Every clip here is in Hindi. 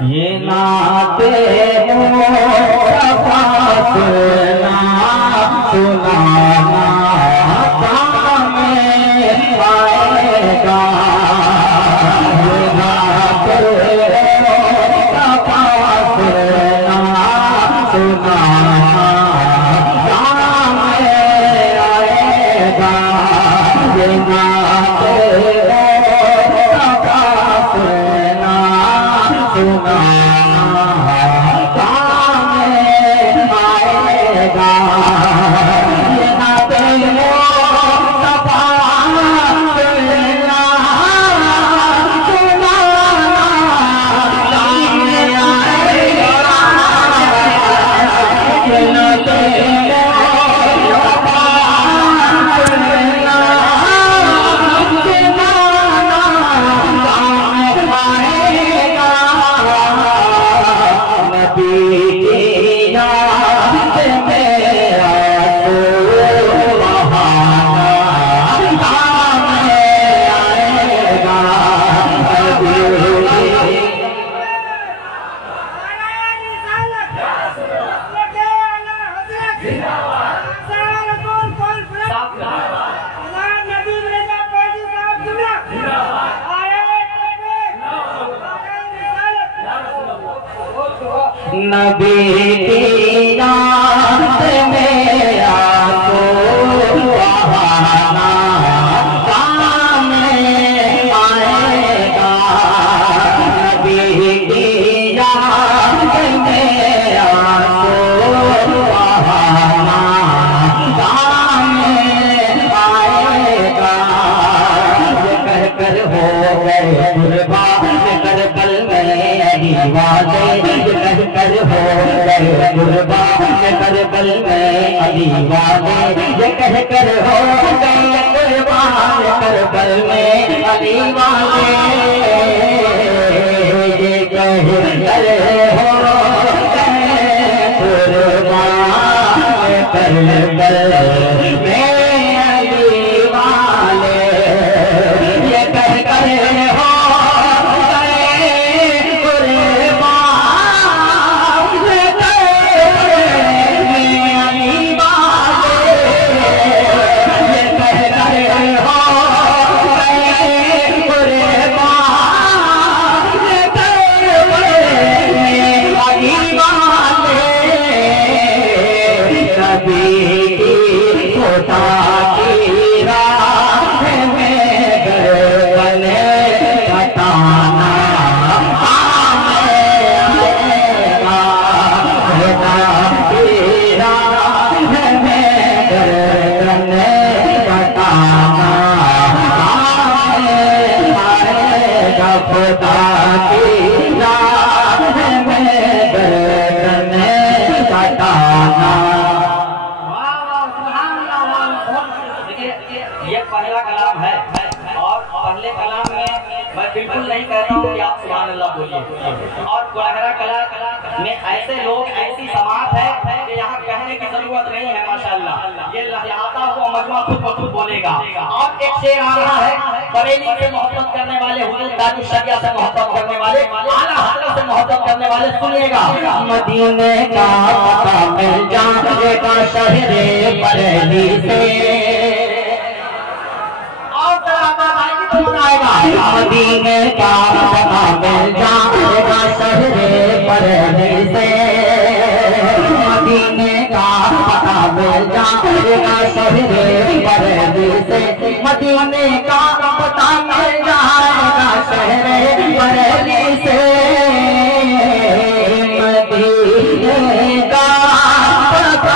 ये नाते मुस्तफा सुना सुनाना काम आएगा। ये नाते मुस्तफा सुना सुनाना काम आएगा। ये नाते मुस्तफा सुना सुनाना काम आएगा। ये नाते मुस्तफा सुना सुनाना काम आएगा। ये नाते मुस्तफा सुना सुनाना काम आएगा। नबी की याद में आंसू बहाना काम आएगा। नबी नबी की याद में आंसू बहाना काम आएगा। नबी की याद में आंसू बहाना काम आएगा। ये कहकर हो गए कुर्बान करबल में वादे, कहकर हो गए कुर्बान करबल में अली वादे। ये कहकर हो गए कुर्बान करबल में अली वादे। ये कहकर हो गए कुर्बान करबल में अली वाले। ये कहकर हो ये पहला कलाम है और पहले कलाम में मैं बिल्कुल नहीं कहता हूँ कि आप सुभान अल्लाह बोलिए। और कुलहरा कला में ऐसे लोग ऐसी समात है कि यहाँ कहने की जरूरत नहीं है। माशाअल्लाह ये लहराता हुआ मजमा खुद ब खुद बोलेगा। और एक शेर आ रहा है, बरेली से मोहब्बत करने वाले, हुजूर ताजुल शरिया से मोहब्बत करने वाले, आला हज़रत से मोहब्बत करने वाले सुनिएगा। मदीने का पता मिल जाएगा शहरे बरेली से। मदीने का पता मिल जाएगा शहरे बरेली से। मदीने का पता मिल जाएगा शहरे बरेली से। मदीने का पता मिल जाएगा शहरे बरेली से। मदीने का पता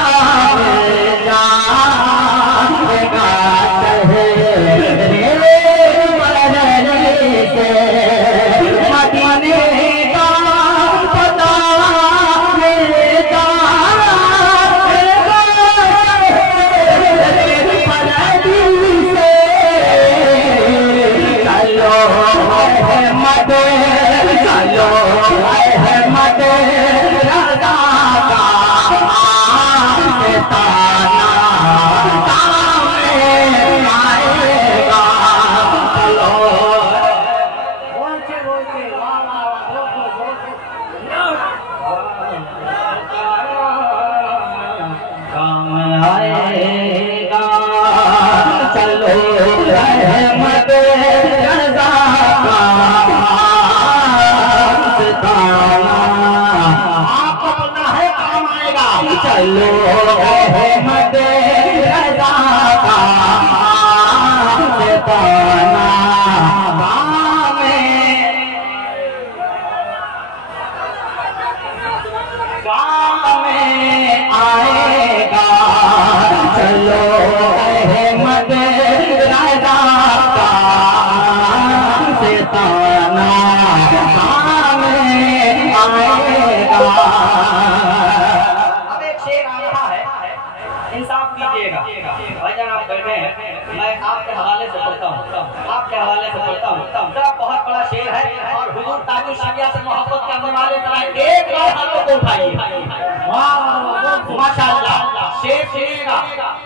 मिल जाएगा शहरे के हवाले से पढ़ता हूँ। बहुत बड़ा शेर है और हुजूर ताजु शागिया से मोहब्बत करने वाले एक बार हाथों को उठाइए। माशाअल्लाह, शेर सुनिएगा,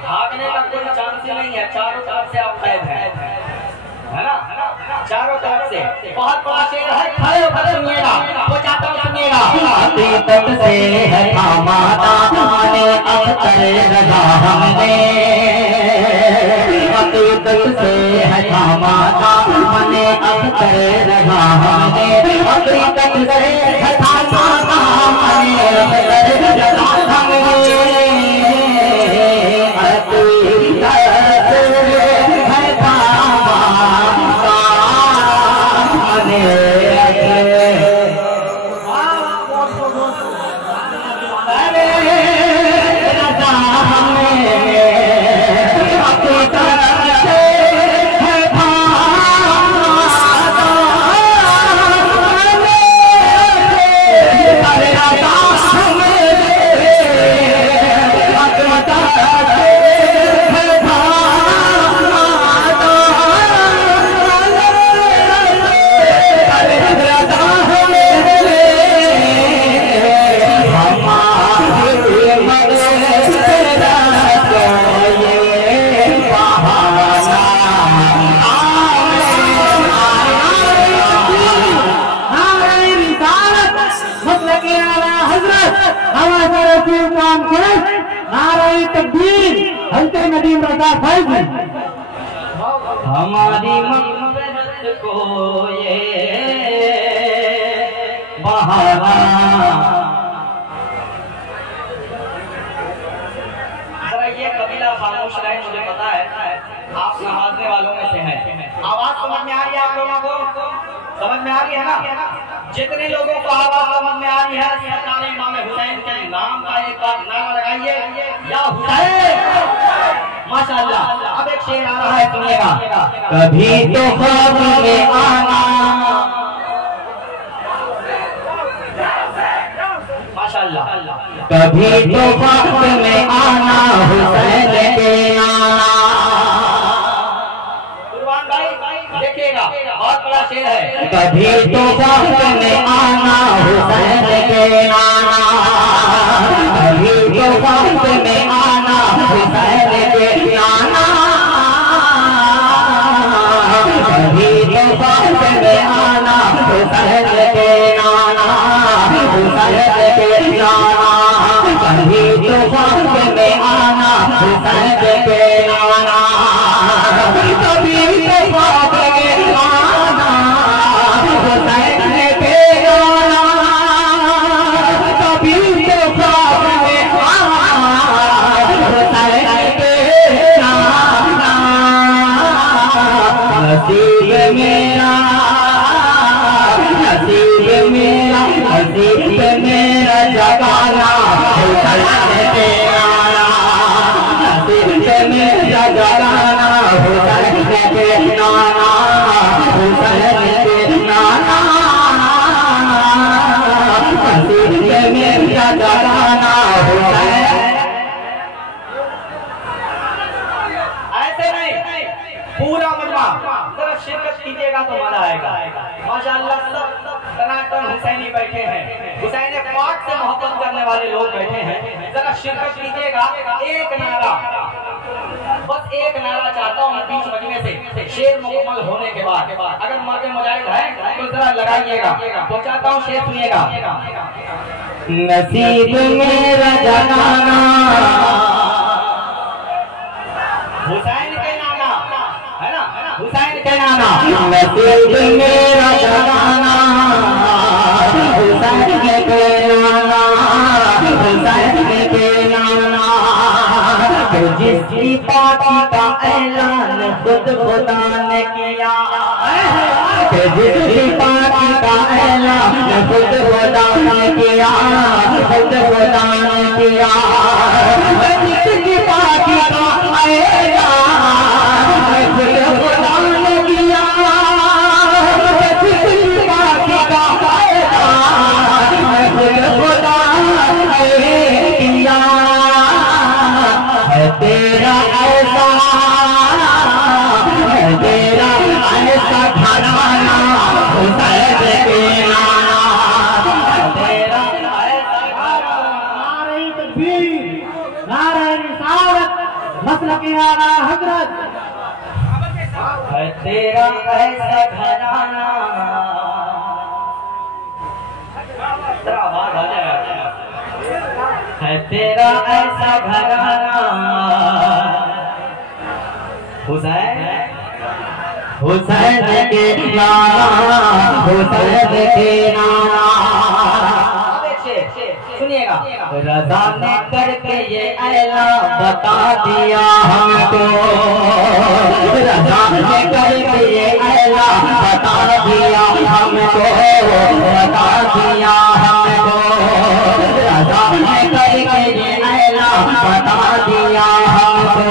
भागने का कोई चांस ही नहीं है, चारों तरफ से आप कैद है ना, चारों तरफ से। बहुत बड़ा शेर है, खड़े होकर सुनिएगा, वो चाहता हूँ सुनिएगा। हकीकत से है थामाता ने अख्तर रजा हमने, हकीकत से है थामाता ने अख्तर रजा हमने, हकीकत से है थामाता ने अख्तर रजा हमने, हकीकत है थामाता ने नदीम रजा फैज हमारी मग़फ़िरत को ये बहाना। जरा ये कबीला खामोश रहे, मुझे पता है आप नमाजने वालों में से हैं। आवाज समझ में आ रही है आप लोगों को? समझ में आ रही है ना? जितने लोगों को आवाज समझ में आ रही है, सरकार इमाम हुसैन के नाम का एक बार नारा लगाइए, या हुसैन। माशाअल्लाह, अब एक शेर आ रहा है, सुनिएगा। कभी तो ख्वाब में आना, माशाअल्लाह, कभी तो ख्वाब में आना हुसैन के आना। कुर्बान भाई देखिएगा, बहुत बड़ा शेर है। कभी तो ख्वाब में आना हुसैन के आना, कभी तो ख्वाब में आना हुसैन के आना, कभी तो ख्वाब में आना हुसैन के आना, हुसैन के आना, कभी तो ख्वाब में आना हुसैन के आना, कभी तो ख्वाब में आना हुसैन के आना, कभी तो ख्वाब में आना हुसैन के आना। नसीब मेरा, नसीब मेरा, नसीब मेरा जगाना हुसैन के आना, नसीब मेरा जगाना हुसैन के आना, हुसैन के आना, नसीब मेरा जगाना हुसैन। ऐसे नहीं, पूरा मजमा जरा शिरकत कीजिएगा तो मजा आएगा। माशाअल्लाह, सब टनाटन हुसैनी बैठे हैं, हुसैन पाक से मोहब्बत करने वाले लोग बैठे हैं। जरा शिरकत कीजिएगा, एक नारा, बस एक नारा चाहता हूँ बीच मजमे से, शेर मुकम्मल होने के बाद। अगर मर्द मुजाहिद है तो जरा लगाइएगा, तो चाहता हूँ शेर सुनिएगा। नसीब मेरा जगाना हुसैन के नाना है ना, हुसैन के नाना, नसीब मेरा जगाना हुसैन के नाना, हुसैन के नाना। तो जिसकी पार्टी का ऐलान खुद खुदा ने किया, जिसकी पार्टी का ऐलान खुद खुदा ने किया, खुद खुदा ने किया, जिसकी पार्टी का ऐलान खुद खुदा ने किया, जिसकी पार्टी का ऐलान खुद खुदा ने किया। है तेरा ऐसा, है तेरा ऐसा फासला के आना हजरत है तेरा ऐसा घराना, तेरा आवाज आ जाए, है तेरा ऐसा घराना हुसैन, हुसैन के नाना, हुसैन के नाना। सुनिएगा, रज़ा ने करके ये ऐला बता दिया हमको, रज़ा ने करके ये ऐला बता दिया हमको, बता दिया हमको, रज़ा ने करके ये ऐला बता दिया हमको,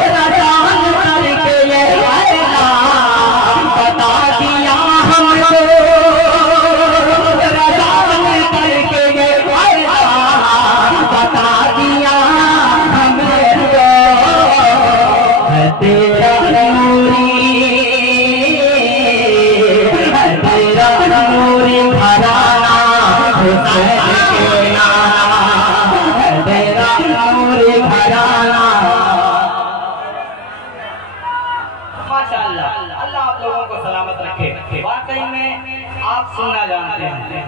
रज़ा ने करके ये ऐला बता दिया हमको, रज़ा ने करके ये बता दिया हमको, है तेरा नूरी, है तेरा नूरी घराना हुसैन के नाना, है तेरा नूरी घराना। माशाअल्लाह, अल्लाह आप लोगों को सलामत रखे। वाकई में आप सुनना जानते हैं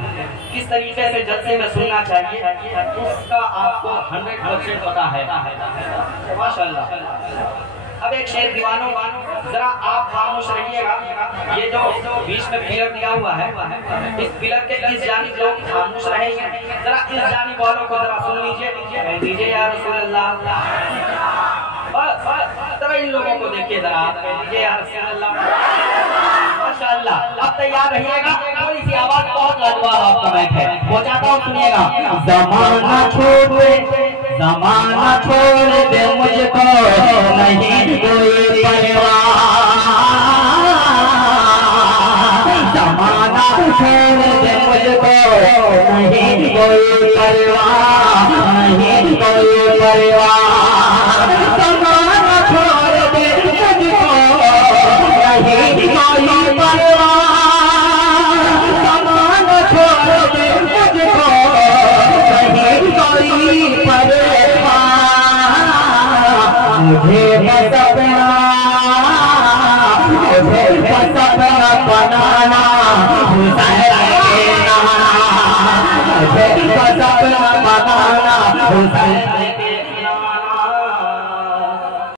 किस तरीके से जलसे में सुनना चाहिए, उसका आपको 100% पता है माशाअल्लाह। अब एक शेर दीवानों, जरा आप खामोश रहिएगा। ये जो बीच में पिलर दिया हुआ है, इस पिलर के इस जानिब लोग खामोश रहेंगे, जरा इस जानिब वालों को जरा सुन लीजिए, दीजिए या रसूल अल्लाह। बस जरा इन लोगों को देखिए, जरा आप दीजिए या रसूल अल्लाह। माशाअल्लाह, अब तैयार रहिएगा, थोड़ी सी आवाज बहुत लाजवाब आपका मैच है, पहुंचाता हूँ, सुनिएगा। ज़माना छोड़ दे, ज़माना छोड़ दे मुझको नहीं कोई परवाह, ज़माना छोड़ दे मुझको नहीं कोई परवाह, नहीं कोई परवाह, ज़माना छोड़ दे मुझको नहीं कोई परवाह, ज़माना छोड़ दे मुझको नहीं कोई परवाह, मुझे बस अपना, मुझे बस अपना बनाना हुसैन के नाना, मुझे बस अपना बनाना हुसैन